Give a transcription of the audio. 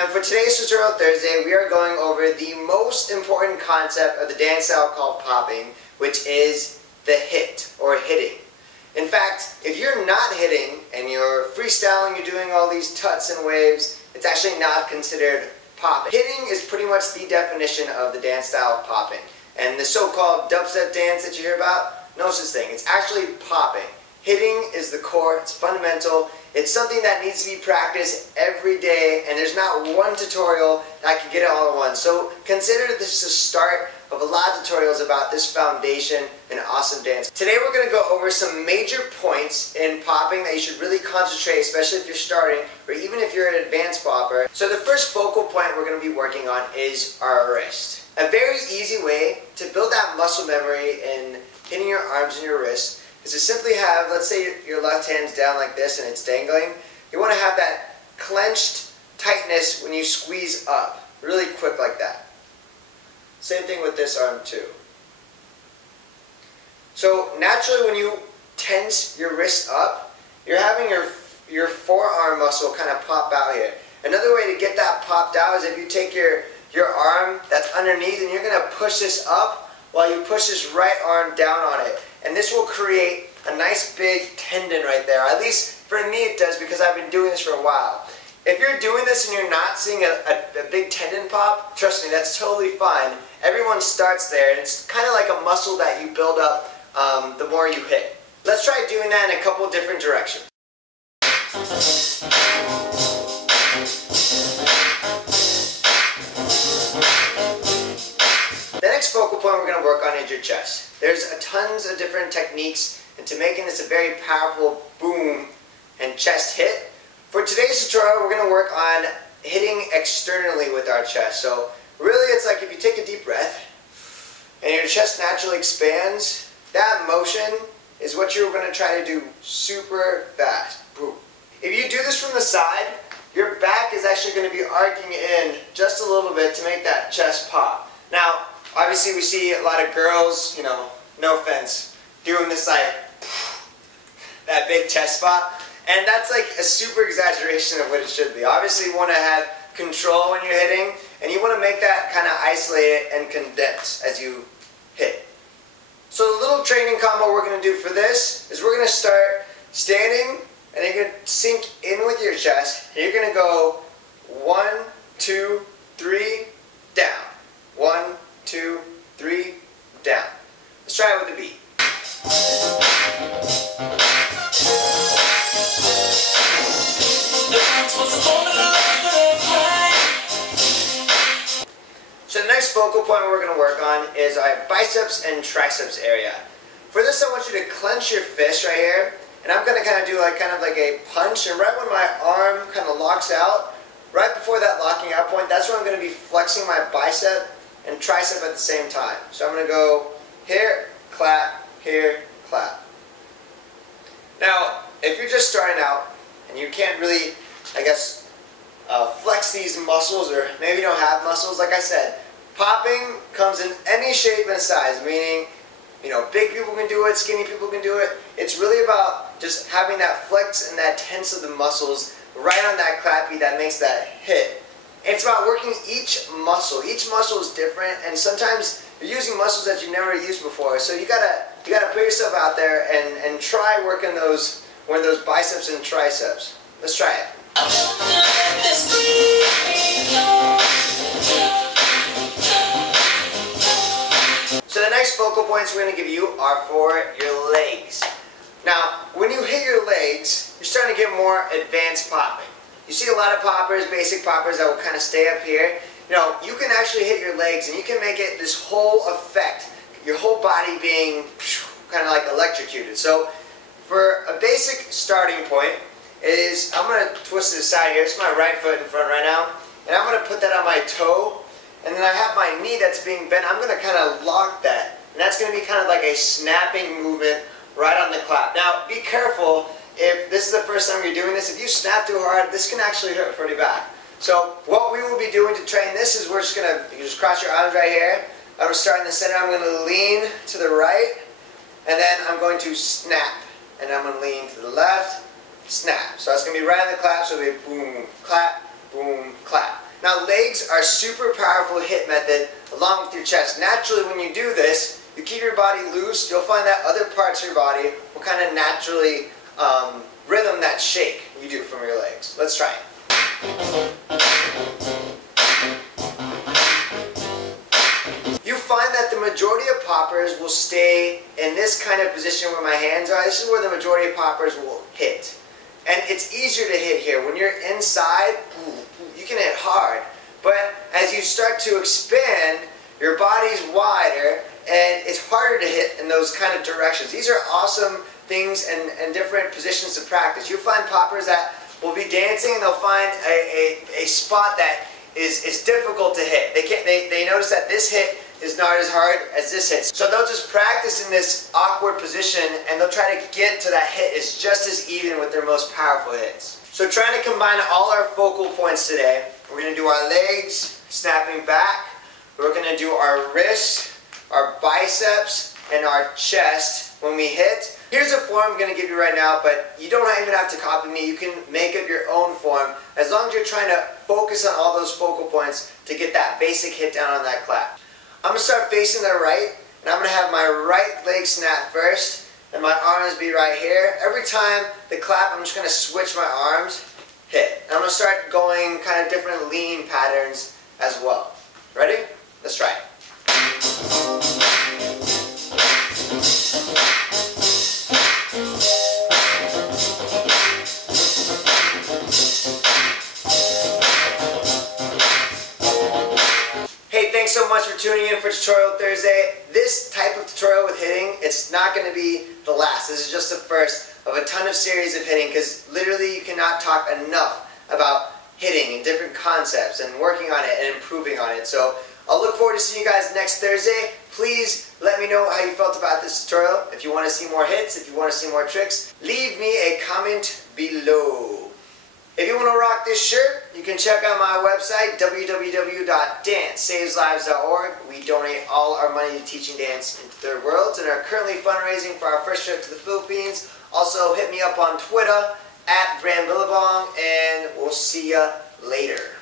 And for today's Tutorial Thursday, we are going over the most important concept of the dance style called popping, which is the hit, or hitting. In fact, if you're not hitting and you're freestyling, you're doing all these tuts and waves, it's actually not considered popping. Hitting is pretty much the definition of the dance style of popping. And the so-called dubstep dance that you hear about, no such thing. It's actually popping. Hitting is the core, it's fundamental. It's something that needs to be practiced every day, and there's not one tutorial that can get it all at once. So consider this the start of a lot of tutorials about this foundation and awesome dance. Today we're going to go over some major points in popping that you should really concentrate, especially if you're starting or even if you're an advanced popper. So the first focal point we're going to be working on is our wrist. A very easy way to build that muscle memory in hitting your arms and your wrists is to simply have, let's say your left hand's down like this and it's dangling. You want to have that clenched tightness when you squeeze up, really quick like that. Same thing with this arm too. So naturally when you tense your wrist up, you're having your forearm muscle kind of pop out here. Another way to get that popped out is if you take your arm that's underneath and you're going to push this up while you push this right arm down on it. And this will create a nice big tendon right there. At least for me it does, because I've been doing this for a while. If you're doing this and you're not seeing a big tendon pop, trust me, that's totally fine. Everyone starts there, and it's kind of like a muscle that you build up the more you hit. Let's try doing that in a couple different directions. The next focal point we're going to work on is your chest. There's tons of different techniques into making this a very powerful boom and chest hit. For today's tutorial, we're going to work on hitting externally with our chest. So really it's like if you take a deep breath and your chest naturally expands, that motion is what you're going to try to do super fast. Boom. If you do this from the side, your back is actually going to be arcing in just a little bit to make that chest pop. Now, obviously we see a lot of girls, you know, no offense, doing this like that big chest pop. And that's like a super exaggeration of what it should be. Obviously you want to have control when you're hitting, and you want to make that kind of isolated and condense as you hit. So the little training combo we're going to do for this is we're going to start standing, and you're going to sink in with your chest, and you're going to go 1, 2, 3, down. 1, 2, 3, down. Let's try it with the beat. So the next focal point we're going to work on is our biceps and triceps area. For this I want you to clench your fist right here, and I'm going to kind of do like a punch, and right when my arm kind of locks out, right before that locking out point, that's when I'm going to be flexing my bicep and tricep at the same time. So I'm going to go here, clap, here, clap. Now, if you're just starting out and you can't really, I guess, flex these muscles, or maybe you don't have muscles, like I said, popping comes in any shape and size, meaning, you know, big people can do it, skinny people can do it. It's really about just having that flex and that tense of the muscles right on that clap beat that makes that hit. And it's about working each muscle. Each muscle is different, and sometimes you're using muscles that you've never used before. So you gotta put yourself out there and try working those biceps and triceps. Let's try it. So the next focal points we're going to give you are for your legs. Now, when you hit your legs, you're starting to get more advanced popping. You see a lot of poppers, basic poppers, that will kind of stay up here. You know, you can actually hit your legs and you can make it this whole effect, your whole body being kind of like electrocuted. So for a basic starting point is, I'm going to twist it aside here. It's my right foot in front right now, and I'm going to put that on my toe, and then I have my knee that's being bent. I'm going to kind of lock that, and that's going to be kind of like a snapping movement right on the clap. Now be careful, if this is the first time you're doing this, if you snap too hard, this can actually hurt pretty bad. So what we will be doing to train this is we're just going to, you can just cross your arms right here. I'm going to start in the center, I'm going to lean to the right, and then I'm going to snap. And I'm going to lean to the left, snap. So it's going to be right on the clap, so it'll be boom, clap, boom, clap. Now legs are a super powerful hit method along with your chest. Naturally when you do this, you keep your body loose, you'll find that other parts of your body will kind of naturally rhythm that shake you do from your legs. Let's try it. You find that the majority of poppers will stay in this kind of position where my hands are. This is where the majority of poppers will hit. And it's easier to hit here. When you're inside, you can hit hard. But as you start to expand, your body's wider and it's harder to hit in those kind of directions. These are awesome things and different positions to practice. You'll find poppers that will be dancing and they'll find a spot that is difficult to hit. They notice that this hit is not as hard as this hit. So they'll just practice in this awkward position and they'll try to get to that hit is just as even with their most powerful hits. So trying to combine all our focal points today, we're going to do our legs, snapping back, we're going to do our wrists, our biceps, and our chest when we hit. Here's a form I'm going to give you right now, but you don't even have to copy me. You can make up your own form as long as you're trying to focus on all those focal points to get that basic hit down on that clap. I'm going to start facing the right, and I'm going to have my right leg snap first, and my arms be right here. Every time the clap, I'm just going to switch my arms, hit. And I'm going to start going kind of different lean patterns as well. Ready? Let's try it. Thanks so much for tuning in for Tutorial Thursday. This type of tutorial with hitting, it's not going to be the last. This is just the first of a ton of series of hitting because literally you cannot talk enough about hitting and different concepts and working on it and improving on it. So I'll look forward to seeing you guys next Thursday. Please let me know how you felt about this tutorial. If you want to see more hits, if you want to see more tricks, leave me a comment below. If you want to rock this shirt, you can check out my website, www.dancesaveslives.org. We donate all our money to teaching dance in third worlds and are currently fundraising for our first trip to the Philippines. Also, hit me up on Twitter, @BrandBillabong, and we'll see ya later.